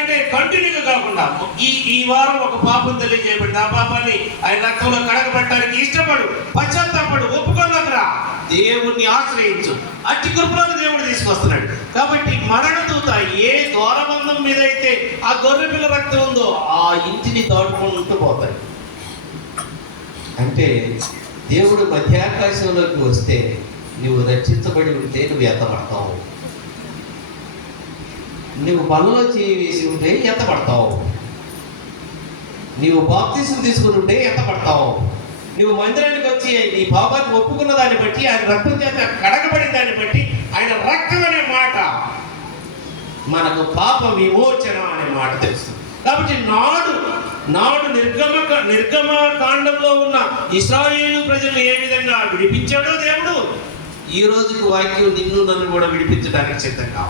అంటే కంటిన్యూగా కాకుండా ఈ వారం ఒక పాపం తెలియజేయబడింది, ఆ పాపాన్ని ఆయన రక్తంలో కడగబెట్టడానికి ఇష్టపడు, పశ్చాత్తాపడు, ఒప్పుకోలేకరా, దేవుణ్ణి ఆశ్రయించు. అట్టి కృపలను దేవుడు తీసుకొస్తున్నాడు. కాబట్టి మరణదూత ఏ ద్వారబంధం మీద అయితే ఆ గొర్రెపిల్ల రక్తం ఉందో ఆ ఇంటిని దాటుకుంటూ పోతాడు. అంటే దేవుడు మధ్యాకాశంలోకి వస్తే నువ్వు రక్షించబడి ఉంటే నువ్వు ఎత్తపడతావు, నువ్వు బలలో చేయి వేసి ఉంటే ఎత్తపడతావు, నీవు బాప్తిసం తీసుకుని ఉంటే ఎత్తపడతావు, నువ్వు మందిరానికి వచ్చి నీ పాపాన్ని ఒప్పుకున్న దాన్ని బట్టి, ఆయన రక్తం చేత కడగబడిన దాన్ని బట్టి, ఆయన రక్తం అనే మాట మనకు పాప విమోచన అనే మాట తెలుస్తుంది. కాబట్టి నాడు నిర్గమ కాండంలో ఉన్న ఇశ్రాయేలు ప్రజలు ఏ విధంగా విడిపించాడో దేవుడు, ఈ రోజుకి వాక్యం నిన్ను నన్ను కూడా విడిపించడానికి సిద్ధంగా.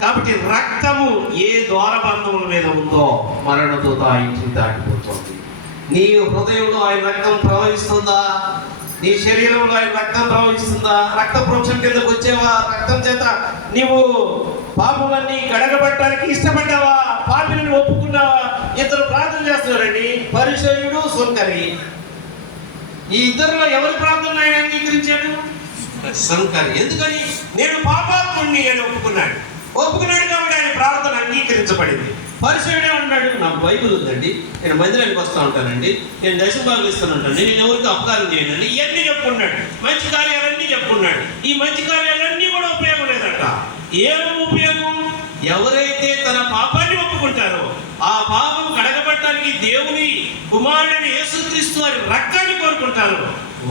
కాబట్టి రక్తము ఏ ద్వారబంధముల మీద ఉందో మరణదూత ఆ ఇంటిని దాటిపోతుంది. నీ హృదయంలో ఆయన రక్తం ప్రవహిస్తుందా? నీ శరీరంలో ఆయన రక్తం ప్రవహిస్తుందా? రక్త ప్రోక్షణ కిందకు వచ్చేవా? రక్తం చేత నీవు పాపములన్నీ కడగబట్టడానికి ఇష్టపడ్డావా? పాపిని ఒప్పుకున్నావా? ఇద్దరు ప్రార్థన చేస్తున్నారండి, పరిసయుడు, సుంకరి. ఈ ఇద్దరిలో ఎవరి ప్రార్థన ఆయన అంగీకరించాడు? సుంకరి. ఎందుకని? నేను పాపాత్ముడిని అని ఒప్పుకున్నాడు కాబట్టి ఆయన ప్రార్థన అంగీకరించబడింది. పరిసయుడే ఉన్నాడు, నాకు బైబిల్ ఉందండి, నేను మందిరానికి వస్తూ ఉంటానండి, నేను దశభాగాలు ఇస్తూ ఉంటాను, నేను ఎవరికి అపకారం చేయనండి, ఇవన్నీ చెప్పుకున్నాడు. మంచి కార్యాలన్నీ చెప్పుకున్నాడు. ఈ మంచి కార్యాలన్నీ కూడా ఉపయోగం లేదట. ఏం ఉపయోగం? ఎవరైతే తన పాపాన్ని ఒప్పుకుంటారో, ఆ పాపం కడగబట్టడానికి దేవుని కుమారుడైన యేసుక్రీస్తు వారి రక్తాన్ని కోరుకుంటారో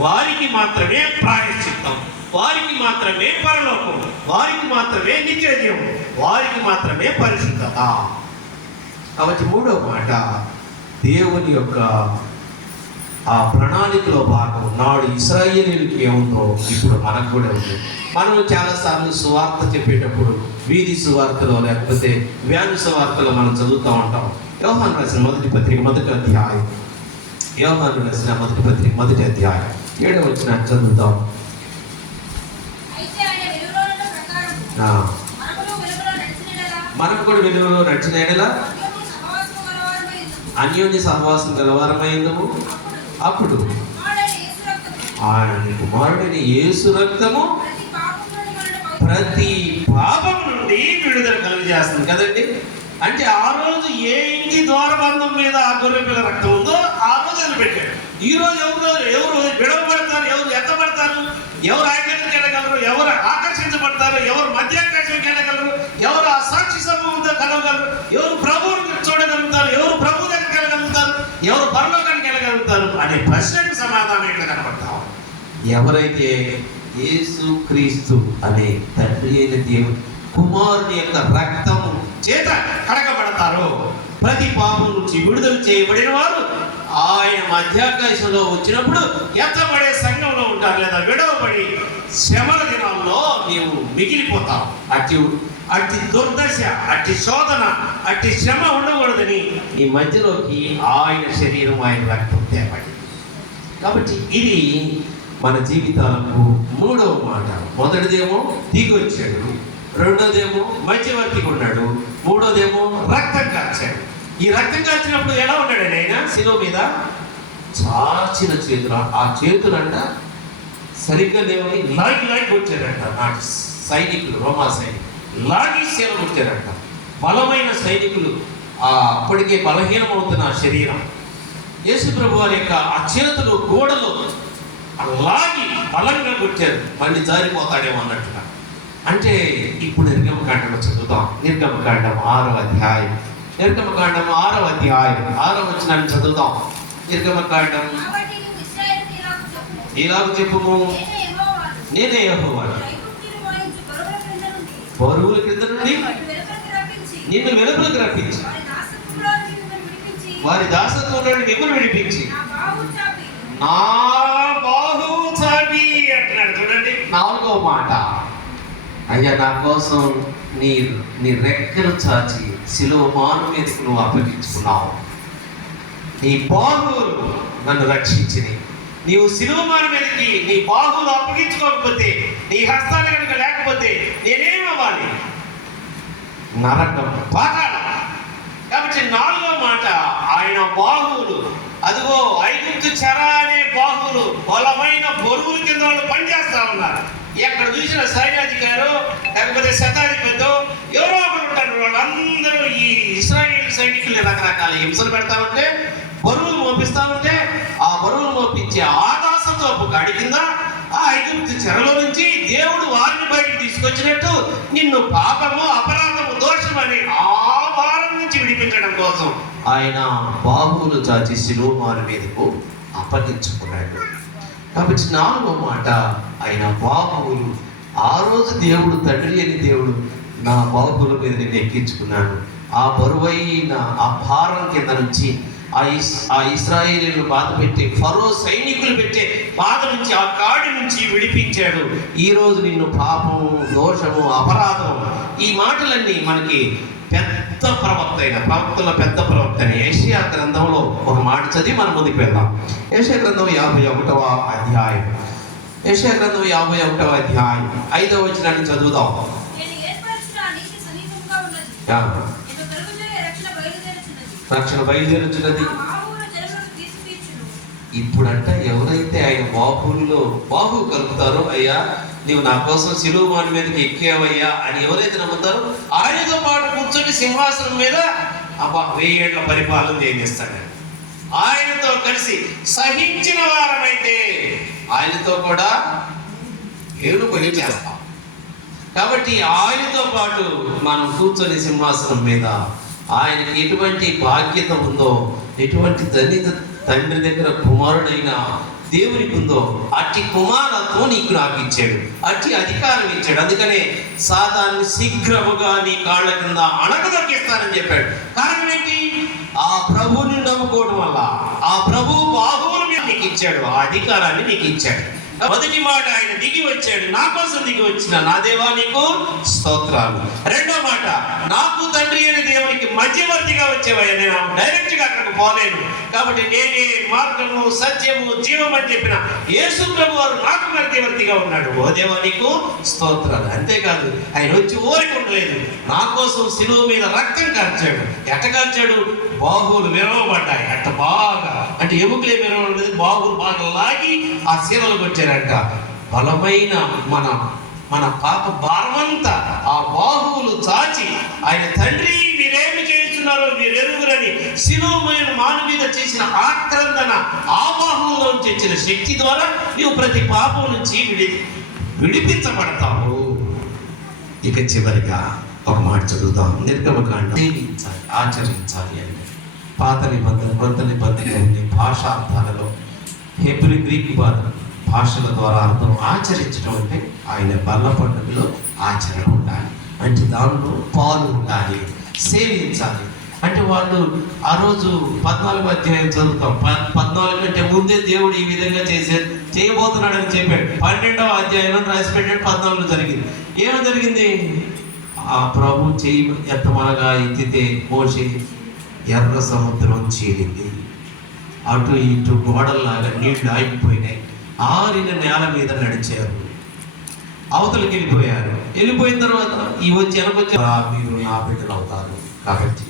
వారికి మాత్రమే ప్రాయశ్చిత్తం, వారికి మాత్రమే పరలోకం, వారికి మాత్రమే నిత్యజీవం, వారికి మాత్రమే పరిశుద్ధత. కాబట్టి మూడో మాట, దేవుని యొక్క ఆ ప్రణాళికలో భాగం నాడు ఇశ్రాయేలీయులకి ఏముందో ఇప్పుడు మనకు కూడా ఉంది. మనం చాలాసార్లు సువార్త చెప్పేటప్పుడు వీధి సువార్తలో లేకపోతే వ్యాను సువార్తలో మనం చదువుతూ ఉంటాం. యోహాను రాసిన మొదటి పత్రిక మొదటి అధ్యాయం 7వ వచనం చదువుతాం. మనకు కూడా వెలుగులో నడిచిన ఎడలా అన్యోన్య సహవాసం గలవారమైందము. అప్పుడు ఆయన కుమారుడైన యేసు రక్తము ప్రతి పాపం నుండి విడుదల కలుగజేస్తుంది కదండి. అంటే ఆ రోజు ఏ ఇంటి ద్వారబంధం మీద ఆ గొర్రెపిల్ల రక్తం ఉందో ఆ రోజు అని పెట్టాడు. ఈ రోజు ఎవరు విడవబడతారు, ఎవరు ఎత్తబడతారు, ఎవరు ఆజ్ఞకి వెళ్ళగలరు, ఎవరు ఆకర్షించబడతారు, ఎవరు మధ్యాకాశానికి వెళ్ళగలరు, ఎవరు ఆ సాక్షి సమూహంతో కలవగలరు, ఎవరు ప్రభువుని చూడగలుగుతారు, ఎవరు ప్రభు దగ్గరికి వెళ్ళగలుగుతారు, ఎవరు పరలోకానికి వెళ్ళగలుగుతారు అనే ప్రశ్నకు సమాధానం ఎట్లా కనబడతాం? ఎవరైతే యేసు క్రీస్తు అనే తండ్రి అయిన దేవుడు కుమారుని యొక్క రక్తము చేత కడగబడతారో, ప్రతి పాపం నుంచి విడుదల చేయబడిన వారు ఆయన మధ్యాకాశంలో వచ్చినప్పుడు ఎత్తబడే సంఘంలో ఉంటారు, లేదా విడవబడి శ్రమల దినాల్లో నీవు మిగిలిపోతావు. అట్టి దుర్దశ, అట్టి శోధన, అట్టి శ్రమ ఉండకూడదని ఈ మధ్యలోకి ఆయన శరీరం, ఆయన రక్తం తేబడింది. కాబట్టి ఇది మన జీవితాలకు మూడవ మాట. మొదటిదేమో దిగి వచ్చాడు, రెండోదేమో మధ్యవర్తిగా ఉన్నాడు, మూడోదేమో రక్తం కాచాడు. ఈ రక్తం కాచినప్పుడు ఎలా ఉన్నాడు ఆయన? శిలువ మీద చాచిన చేతులు, ఆ చేతులంట సరిగ్గా దేవుని లాగి వచ్చారంట. నాటి సైనికులు, రోమా సైనికులు లాగి శిలువ వచ్చారంట. బలమైన సైనికులు, అప్పటికే బలహీనమవుతున్న శరీరం, యేసు ప్రభు వారి యొక్క ఆ చేతులు గోడలు లాగి బలంగా వచ్చారు, మళ్ళీ జారిపోతాడేమో అన్నట్టుగా. అంటే ఇప్పుడు నిర్గమకాండంలో చదువుతాం. నిర్గమకాండం 6వ అధ్యాయం 6వ వచనాన్ని చదువుతాం. నిర్గమకాండం ఇలాగ చెప్పుము, నేనే యెహోవాను, బరువుల క్రింద నుండి నిన్ను వెలుపలకు రప్పించి వారి దాసత్వం నుండి మిమ్మల్ని విడిపించి నా బాహు చాపి అంటున్నాడు. చూడండి 4వ మాట, అయ్యా నా కోసం నీ రెక్కలు చాచి శిలువ మాను మీదకు నువ్వు అప్పగించుకున్నావు. నీ బాహువులు నన్ను రక్షించినాయి. నీవు శిలువ మాను మీదకి నీ బాహువులు అప్పగించుకోకపోతే, నీ హస్తాలు కనుక లేకపోతే నేనేమవ్వాలి? నరకం, పాతాళం. బాహువులు, అదిగో ఐగుప్తు చెర అనే బాహువులు బలమైన బరువుల కింద వాళ్ళు పనిచేస్తా ఉన్నారు. ఎక్కడ చూసిన సైన్యాధికారు లేకపోతే శతాధిపతి ఎవరో ఒకరు ఉంటారు. వాళ్ళందరూ ఈ ఇశ్రాయేలు సైనికుల్ని రకరకాల హింసలు పెడతా ఉంటే, బరువులు మోపిస్తా ఉంటే, ఆ బరువులు మోపించే ఆకాశంతో గాడి కింద ఆ ఐగుప్తు చెరలో నుంచి దేవుడు వారిని బయటికి తీసుకొచ్చినట్టు నిన్ను పాపము, అపరాధము, దోషం అని ఆ భారం నుంచి విడిపించడం కోసం ఆయన బాహువులు చాచి శిలువ మీదకు అప్పగించుకున్నాడు. కాబట్టి 4వ మాట, ఆయన బాహువులు. ఆ రోజు దేవుడు, తండ్రి అని దేవుడు, నా బాహువుల మీద నేను ఎక్కించుకున్నాను. ఆ బరువైన ఆ భారం కింద నుంచి, ఆ ఇశ్రాయేలీయులను బాధ పెట్టే ఫరో సైనికులు పెట్టే బాధ నుంచి, ఆ కాడి నుంచి విడిపించాడు. ఈ రోజు నిన్ను పాపము, దోషము, అపరాధం, ఈ మాటలన్నీ మనకి పెద్ద ప్రవక్తల పెద్ద ప్రవక్త అయిన యెషయా గ్రంథంలో ఒక మాట చదివి మనం ముందుకు వెళ్దాం. యెషయా గ్రంథం 51వ అధ్యాయం. యెషయా గ్రంథం 51వ అధ్యాయం 5వ వచనాన్ని చదువుదాం. రక్షణ బయలుదేరుచున్నది. ఇప్పుడంట ఎవరైతే ఆయన బాహువు కలుపుతారో, అయ్యా నీవు నా కోసం శిలువ మాను మీదకి ఎక్కావయ్యా అని ఎవరైతే నమ్ముతారో, ఆయనతో పాటు కూర్చొని సింహాసనం మీద 1000 ఏళ్ల పరిపాలన చేయిస్తాడు. ఆయనతో కలిసి సహించిన వారమైతే ఆయనతో కూడా ఏడుకొని చేస్తాం. కాబట్టి ఆయనతో పాటు మనం కూర్చొని సింహాసనం మీద, ఆయనకి ఎటువంటి బాధ్యత ఉందో, ఎటువంటి తండ్రి దగ్గర కుమారుడైన దేవునికి ఉందో అట్టి కుమారత్వం నీకు నాకు ఇచ్చాడు, అట్టి అధికారం ఇచ్చాడు. అందుకనే సాతాన్ని శీఘ్రముగా నీ కాళ్ళ కింద అణగదొక్కిస్తానని చెప్పాడు. కారణం ఏంటి? ఆ ప్రభువుని నమ్ముకోవడం వల్ల, ఆ ప్రభు బాహువుల మీద నీకు ఇచ్చాడు, ఆ అధికారాన్ని నీకు ఇచ్చాడు. మొదటి మాట, ఆయన దిగి వచ్చాడు, నా కోసం దిగి వచ్చిన నా దేవా నీకు స్తోత్రాలు. రెండో మాట, నాకు తండ్రి అయిన దేవునికి మధ్యవర్తిగా వచ్చేవయ్యా, నేను డైరెక్ట్ గా అక్కడికి పోలేను. కాబట్టి నేనే మార్గము, సత్యము, జీవం అని చెప్పిన యేసు ప్రభు వారు నాకు మధ్యవర్తిగా ఉన్నాడు. ఓ దేవా నీకు స్తోత్రాలు. అంతేకాదు, ఆయన వచ్చి ఊరికొండలేదు, నా కోసం శిలువ మీద రక్తం కార్చాడు. ఎట్ట కార్చాడు? బాహువులు విరవబడ్డాయి. అట్ట బాగా, అంటే ఎముకలే విరవబడలేదు, బాహువులు బాగా లాగి ఆ శీలలకు వచ్చారంట. బలమైన మన పాప భారమంతా ఆ బాహువులు చాచి, ఆయన తండ్రి మీరేమి చేస్తున్నారు మీరెరుగురని శిలువమైన మాను మీద చేసిన ఆక్రందన, ఆ బాహువులో నుంచి వచ్చిన శక్తి ద్వారా నీవు ప్రతి పాపం నుంచి విడిపించబడతావు. ఇక చివరిగా ఒక మాట చదువుతాం. నిర్గమకాండం సేవించాలి, ఆచరించాలి అని పాత నిబంధన, కొత్త నిబంధన భాషార్థాలలో హెబ్రీ, గ్రీక్ భాషల ద్వారా అర్థం ఆచరించడం అంటే ఆయన బల్ల పండుగలో ఆచరణ ఉండాలి, అంటే దానిలో పాలు ఉండాలి, సేవించాలి. అంటే వాళ్ళు ఆ రోజు 14వ అధ్యాయం చదువుతాం. 14 కంటే ముందే దేవుడు ఈ విధంగా చేయబోతున్నాడని చెప్పాడు. 12వ అధ్యాయంలో రాసిపెట్టాడు. 14 జరిగింది. ఏమి జరిగింది? ఆ ప్రభు చేయి ఎత్తమనగా ఎత్తితే మోషే ఎర్ర సముద్రం చీలింది. అటు ఇటు గోడల్లాగా నీళ్లు ఆగిపోయినాయి. ఆరిన నేల మీద నడిచారు, అవతలకి వెళ్ళిపోయిన తర్వాత ఈ వచ్చి వెనకొచ్చి మీరు నా బిడ్డలు అవుతారు. కాబట్టి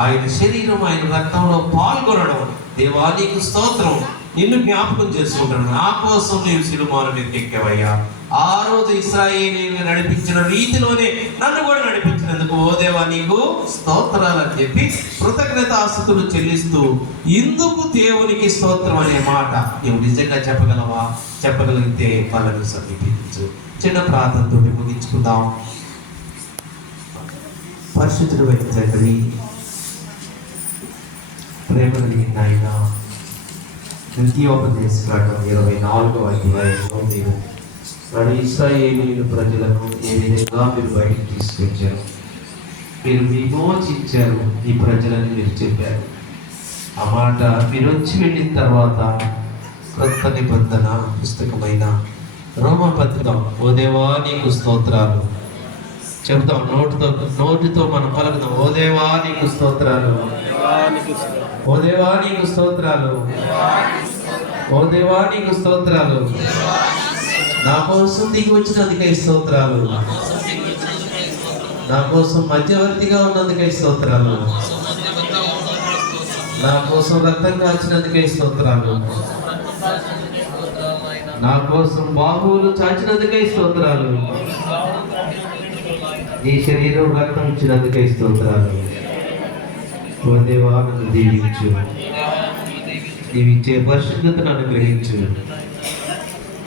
ఆయన శరీరం, ఆయన రక్తంలో పాల్గొనడం, దేవా నీకు స్తోత్రం, నిన్ను జ్ఞాపకం చేసుకుంటాను, నా కోసం నీవు శిలువ మీద ఎక్కావయ్యా. ఆ రోజు ఇశ్రాయేలీయులను నడిపించిన రీతిలోనే నన్ను కూడా నడిపించినందుకు ఓ దేవా నీకు స్తోత్రాలు అని చెప్పి కృతజ్ఞతాస్తుతులు చెల్లిస్తూ, ఇందుకు దేవునికి స్తోత్రం అనే మాట నీవు నిజంగా చెప్పగలవా? చెప్పగలిగితే వాళ్ళని సమీపించు. చిన్న ప్రార్థనతో ముగించుకుందాం. పరిశుద్ధుడు అయిన తండ్రి, ప్రేమ కలిగిన ఆయన, ద్వితీయోపదేశకాండం 24వ అధ్యాయంలో మీరు ఇశ్రాయేలీయుల ప్రజలను ఏ విధంగా మీరు బయటికి తీసుకొచ్చారు, మీరు విమోచించారు ఈ ప్రజలని మీరు చెప్పారు. ఆ మాట మీరు వచ్చి వెళ్ళిన తర్వాత కొత్త నిబంధన పుస్తకమైన రోమపత్రిక, ఓ దేవా నీకు స్తోత్రాలు చెబుతాం. నోటితో మనం పలుకుతాం. ఓ దేవా నీకు స్తోత్రాలు, ఓ దేవా నీకు స్తోత్రాలు, ఓ దేవా నీకు స్తోత్రాలు, నా కోసం దిగి వచ్చినందుకై స్తోత్రాలు, నా కోసం మధ్యవర్తిగా ఉన్నందుకై స్తోత్రాలు, నా కోసం రక్తం కాచినందుకే స్తోత్రాలు. నా కోసం బాహువులు చాచినందుకే స్తోత్రాలు. నీ శరీరం రక్తం ఇచ్చినందుకే స్తోత్రాలు. ఓ దేవా, నన్ను దీవించు. నీవిచ్చే పరిశుద్ధతను అనుగ్రహించు.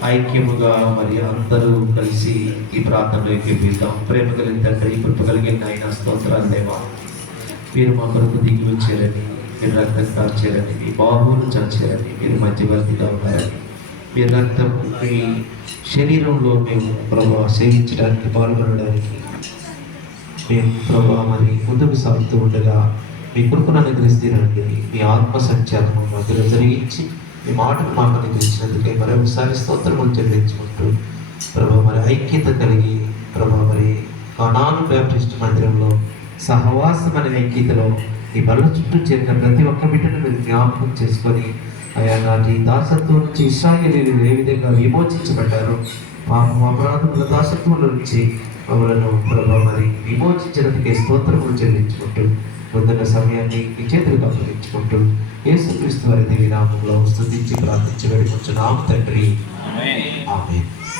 ఐక్యముగా మరి అందరూ కలిసి ఈ ప్రార్థనలో ఎక్కిపిద్దాం. ప్రేమ కలిగిన తండ్రి, కృప కలిగిన ఆయన స్తోత్రాలు దేవా. మీరు మా కొరకు దిగి వచ్చారని, మీరు రక్తం కాల్చారని, మీ బాహువులు చాచారని, మీరు మధ్యవర్తిగా ఉన్నారని, మీ రక్తం మీ శరీరంలో మేము ప్రభావ సేవించడానికి పాల్గొనడానికి మేము ప్రభావ మరి ముందుకు సాగుతూ ఉండగా మీ కృపను అనుగ్రహిస్తున్నండి. మీ ఆత్మ సంచారం మధ్యలో జరిగించి మీ మాటను మాకు అనుగ్రహించినందుకే మరొకసారి స్తోత్రములు చెల్లించుకుంటూ ప్రభావ మరి ఐక్యత కలిగి ప్రభావ మరి కానాను బ్యాప్టిస్ట్ మందిరంలో సహవాసం అనే ఐక్యతలో ఈ బల్ల చుట్టూ చేరిన ప్రతి ఒక్క బిడ్డను మీరు జ్ఞాపకం చేసుకొని ఆయా నాటి దాసత్వం నుంచి ఇశ్రాయేలీయులు ఏ విధంగా విమోచించబడ్డారో పాపం అపరాధముల దాసత్వం నుంచి మమ్మలను ప్రభావ మరి విమోచించడానికి స్తోత్రములు చెల్లించుకుంటూ ముందున్న సమయాన్ని మీ చేతులకు అప్పగించుకుంటూ యేసుక్రీస్తు వారి దివ్య నామములో స్తుతించి ప్రార్థించి వేడుకొంచున్నాము తండ్రి. ఆమేన్.